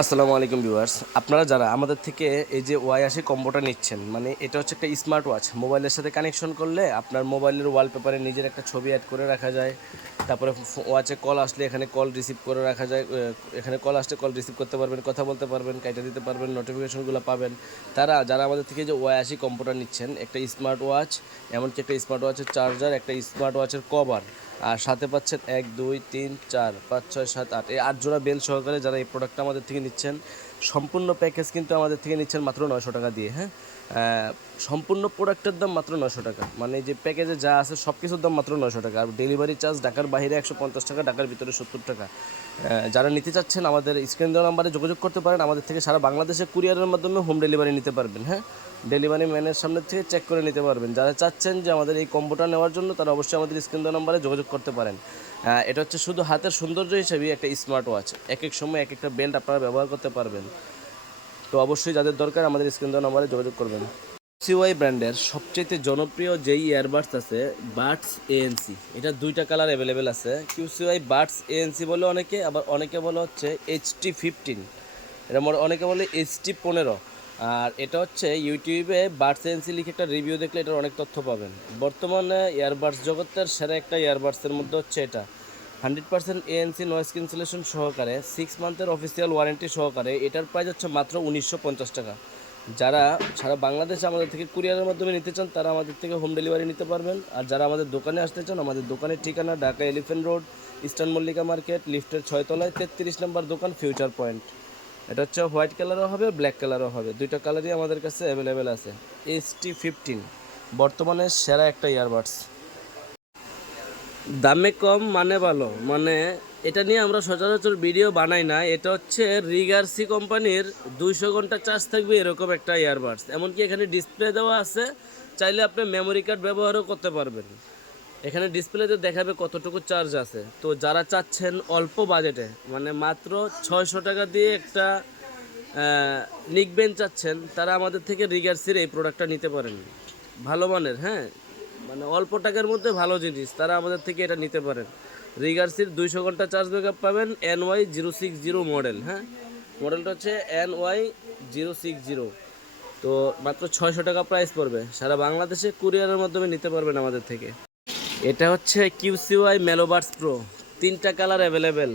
আসসালামু আলাইকুম ভিউয়ার্স, আপনারা যারা আমাদের থেকে এই যে ওয়াই80 কম্বোটা নিচ্ছেন, মানে এটা হচ্ছে একটা স্মার্ট ওয়াচ। মোবাইলের সাথে কানেকশন করলে আপনার মোবাইলের ওয়ালপেপারে নিজের একটা ছবি অ্যাড করে রাখা যায়। তারপরে ওয়াচে কল আসলে এখানে কল রিসিভ করে রাখা যায়। এখানে কল আসলে কল রিসিভ করতে পারবেন, কথা বলতে পারবেন, কাইটা দিতে পারবেন, নোটিফিকেশনগুলো পাবেন। যারা আমাদের থেকে যে ওয়াই80 কম্বোটা নিচ্ছেন, একটা স্মার্ট ওয়াচ, এমনকি একটা স্মার্ট ওয়াচের চার্জার, একটা স্মার্ট ওয়াচের কভার, আর সাথে পাচ্ছেন 1 2 3 4 5 6 7 8 এই 8 জোড়া বেল সহকারে যারা এই প্রোডাক্টটা আমাদের থেকে নিচ্ছেন, সম্পূর্ণ প্যাকেজ কিন্তু আমাদের থেকে নিচ্ছেন মাত্র 900 টাকা দিয়ে। হ্যাঁ, সম্পূর্ণ প্রোডাক্টের দাম মাত্র 900 টাকা, মানে যে প্যাকেজে যা আছে সব কিছুর দাম মাত্র 900 টাকা। আর ডেলিভারি চার্জ ঢাকার বাইরে 150 টাকা, ঢাকার ভিতরে 70 টাকা। যারা নিতে চাচ্ছেন আমাদের স্ক্রিন দেওয়া নাম্বারে যোগাযোগ করতে পারেন। আমাদের থেকে সারা বাংলাদেশে কুরিয়ারের মাধ্যমে হোম ডেলিভারি নিতে পারবেন। হ্যাঁ, ডেলিভারি ম্যানের সামনে থেকে চেক করে নিতে পারবেন। যারা চাচ্ছেন যে আমাদের এই কম্বোটা নেওয়ার জন্য, তারা অবশ্যই আমাদের স্ক্রিন দেওয়া নাম্বারে যোগাযোগ করতে পারেন। এটা হচ্ছে শুধু হাতের সৌন্দর্য হিসেবেই একটা স্মার্ট ওয়াচ। এক এক সময় এক একটা বেল্ট আপনারা ব্যবহার করতে পারবেন। তো অবশ্যই যাদের দরকার আমাদের স্ক্রিন দেওয়া নাম্বারে যোগাযোগ করবেন। কিউসিওয়াই ব্র্যান্ডের সবচেয়ে জনপ্রিয় যেই ইয়ারবাডস আছে, বাডস এএনসি, এটা দুইটা কালার অ্যাভেলেবেল আছে। কিউসিওয়াই বাডস এএনসি বলে অনেকে, আবার অনেকে বলে হচ্ছে HT15, এটা অনেকে বলে HT15। আর এটা হচ্ছে ইউটিউবে বাডস এএনসি লিখে একটা রিভিউ দেখলে এটার অনেক তথ্য পাবেন। বর্তমানে ইয়ারবাডস জগতের সেরা একটা ইয়ারবাডসের মধ্যে হচ্ছে এটা। 100% ANC নয়েজ ক্যান্সেলেশন সহকারে 6 মান্থের অফিসিয়াল ওয়ারেন্টি সহকারে এটার প্রাইস হচ্ছে মাত্র 1950 টাকা। যারা সারা বাংলাদেশে আমাদের থেকে কুরিয়ারের মাধ্যমে নিতে চান, তারা আমাদের থেকে হোম ডেলিভারি নিতে পারবেন। আর যারা আমাদের দোকানে আসতে চান, আমাদের দোকানের ঠিকানা Dhaka elephant road, eastern Mallika market, লিফটের 6 তলায় 33 নম্বর দোকান, ফিউচার পয়েন্ট। এটা হচ্ছে হোয়াইট কালারও হবে, ব্ল্যাক কালারও হবে, দুইটা কালারই আমাদের কাছে অ্যাভেলেবেল আছে। HT15 বর্তমানে সেরা একটা ইয়ারবাডস। দামে কম মানে ভালো, মানে এটা নিয়ে আমরা সচরাচর ভিডিও বানাই না। এটা হচ্ছে রিগার্সি কোম্পানির 200 ঘন্টা চার্জ থাকবে এরকম একটা ইয়ারবাডস। এমনকি এখানে ডিসপ্লে দেওয়া আছে, চাইলে আপনি মেমোরি কার্ড ব্যবহারও করতে পারবেন। এখানে ডিসপ্লেতে দেখাবে কতটুকু চার্জ আছে। তো যারা চাচ্ছেন অল্প বাজেটে, মানে মাত্র 600 টাকা দিয়ে একটা নিকবেন চাচ্ছেন, তারা আমাদের থেকে রিগার্সির এই প্রোডাক্টটা নিতে পারেন। ভালো মানের, হ্যাঁ, মানে অল্প টাকার মধ্যে ভালো জিনিস, তারা আমাদের থেকে এটা নিতে পারেন। রিগার্সির 200 ঘন্টা চার্জ ব্যাকআপ পাবেন, NY060 মডেল। হ্যাঁ, মডেলটা হচ্ছে NY060। তো মাত্র 600 টাকা প্রাইস পড়বে। সারা বাংলাদেশে কুরিয়ারের মাধ্যমে নিতে পারবেন আমাদের থেকে। এটা হচ্ছে কিউসিওয়াই মেলোবাডস প্রো, তিনটা কালার অ্যাভেলেবেল।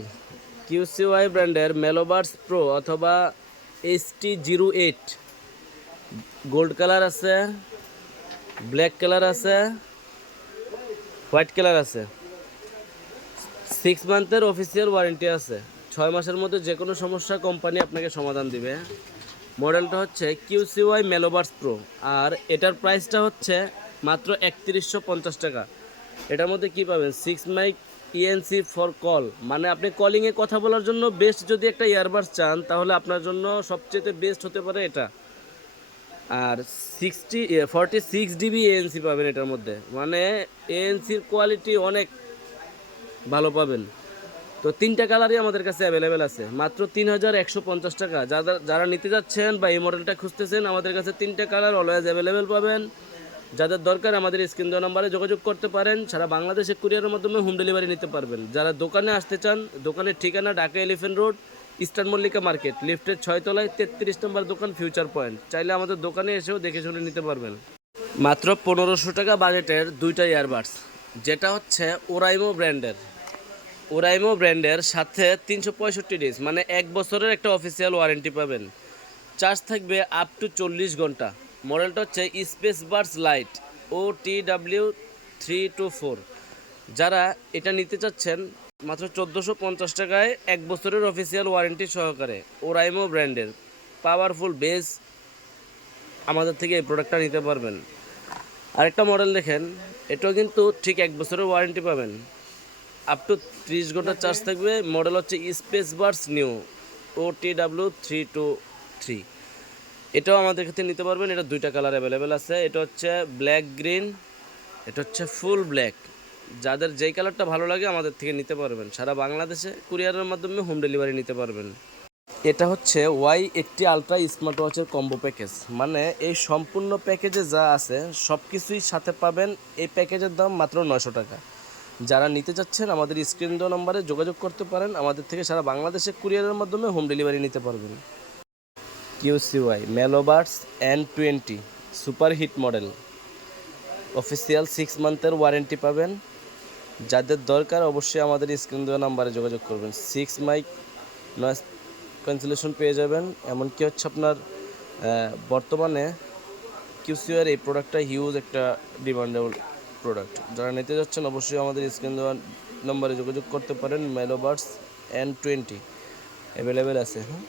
কিউসিওয়াই ব্র্যান্ডের মেলোবাডস প্রো অথবা HT08, গোল্ড কালার আছে, ব্ল্যাক কালার আছে, হোয়াইট কালার আছে। 6 মান্থের অফিসিয়াল ওয়ারেন্টি আছে। 6 মাসের মধ্যে যে কোনো সমস্যা কোম্পানি আপনাকে সমাধান দিবে। মডেলটা হচ্ছে কিউসিওয়াই মেলোবাডস প্রো, আর এটার প্রাইসটা হচ্ছে মাত্র 3150 টাকা। এটার মধ্যে কি পাবেন? 6 মাইক ইএনসি ফর কল, মানে আপনি কলিংয়ে কথা বলার জন্য বেস্ট যদি একটা ইয়ারবাডস চান, তাহলে আপনার জন্য সবচেয়ে বেস্ট হতে পারে এটা। আর 46 ডিবি এএনসি পাবেন এটার মধ্যে, মানে এএনসির কোয়ালিটি অনেক ভালো পাবেন। তো তিনটা কালারই আমাদের কাছে অ্যাভেলেবেল আছে, মাত্র 3150 টাকা। যারা নিতে যাচ্ছেন বা এই মডেলটা খুঁজতেছেন, আমাদের কাছে তিনটা কালার অলওয়েজ অ্যাভেলেবেল পাবেন। যাদের দরকার আমাদের স্ক্রিন দেওয়া নাম্বারে যোগাযোগ করতে পারেন। সারা বাংলাদেশে কুরিয়ারের মাধ্যমে হোম ডেলিভারি নিতে পারবেন। যারা দোকানে আসতে চান, দোকানের ঠিকানা Dhaka elephant road, eastern Mallika market, লিফটের 6 তলায় 33 নম্বর দোকান, ফিউচার পয়েন্ট। চাইলে আমাদের দোকানে এসেও দেখে শুনে নিতে পারবেন। মাত্র 1500 টাকা বাজেটের দুইটা ইয়ারবাডস, যেটা হচ্ছে ওরাইমো ব্র্যান্ডের সাথে 365 ডেজ, মানে 1 বছরের একটা অফিসিয়াল ওয়ারেন্টি পাবেন। চার্জ থাকবে আপ টু 40 ঘন্টা। মডেলটা হচ্ছে স্পেস বাডস লাইট OTW324। যারা এটা নিতে চাচ্ছেন, মাত্র 1450 টাকায় 1 বছরের অফিসিয়াল ওয়ারেন্টি সহকারে ওরাইমো ব্র্যান্ডের পাওয়ারফুল বেস আমাদের থেকে এই প্রোডাক্টটা নিতে পারবেন। আরেকটা মডেল দেখেন, এটাও কিন্তু ঠিক 1 বছরের ওয়ারেন্টি পাবেন, আপ টু 30 ঘন্টা চার্জ থাকবে। মডেল হচ্ছে স্পেস বাডস নিউ OTW323। এটাও আমাদের কাছে নিতে পারবেন। এটা দুইটা কালার অ্যাভেলেবেল আছে, এটা হচ্ছে ব্ল্যাক গ্রিন, এটা হচ্ছে ফুল ব্ল্যাক। যাদের যেই কালারটা ভালো লাগে আমাদের থেকে নিতে পারবেন। সারা বাংলাদেশে কুরিয়ারের মাধ্যমে হোম ডেলিভারি নিতে পারবেন। এটা হচ্ছে Y80 আলট্রা স্মার্ট ওয়াচের কম্বো প্যাকেজ, মানে এই সম্পূর্ণ প্যাকেজে যা আছে সব কিছুই সাথে পাবেন। এই প্যাকেজের দাম মাত্র 900 টাকা। যারা নিতে চাচ্ছেন আমাদের স্ক্রিন দেওয়া নম্বরে যোগাযোগ করতে পারেন, আমাদের থেকে সারা বাংলাদেশে কুরিয়ারের মাধ্যমে হোম ডেলিভারি নিতে পারবেন। QCY MeloBuds N20 super hit model, official 6 মান্থের ওয়ারেন্টি পাবেন। যাদের দরকার অবশ্যই আমাদের স্ক্রিন দেওয়া নাম্বারে যোগাযোগ করবেন। 6 মাইক নয়েজ ক্যান্সেলেশন পেয়ে যাবেন। এমনকি হচ্ছে আপনার বর্তমানে কিউসিওর এই প্রোডাক্টটা হিউজ একটা ডিমান্ডেবল প্রোডাক্ট। যারা নিতে যাচ্ছেন অবশ্যই আমাদের স্ক্রিন দেওয়া নম্বরে যোগাযোগ করতে পারেন। মেলোবার্স N20 অ্যাভেলেবেল আছে। হ্যাঁ।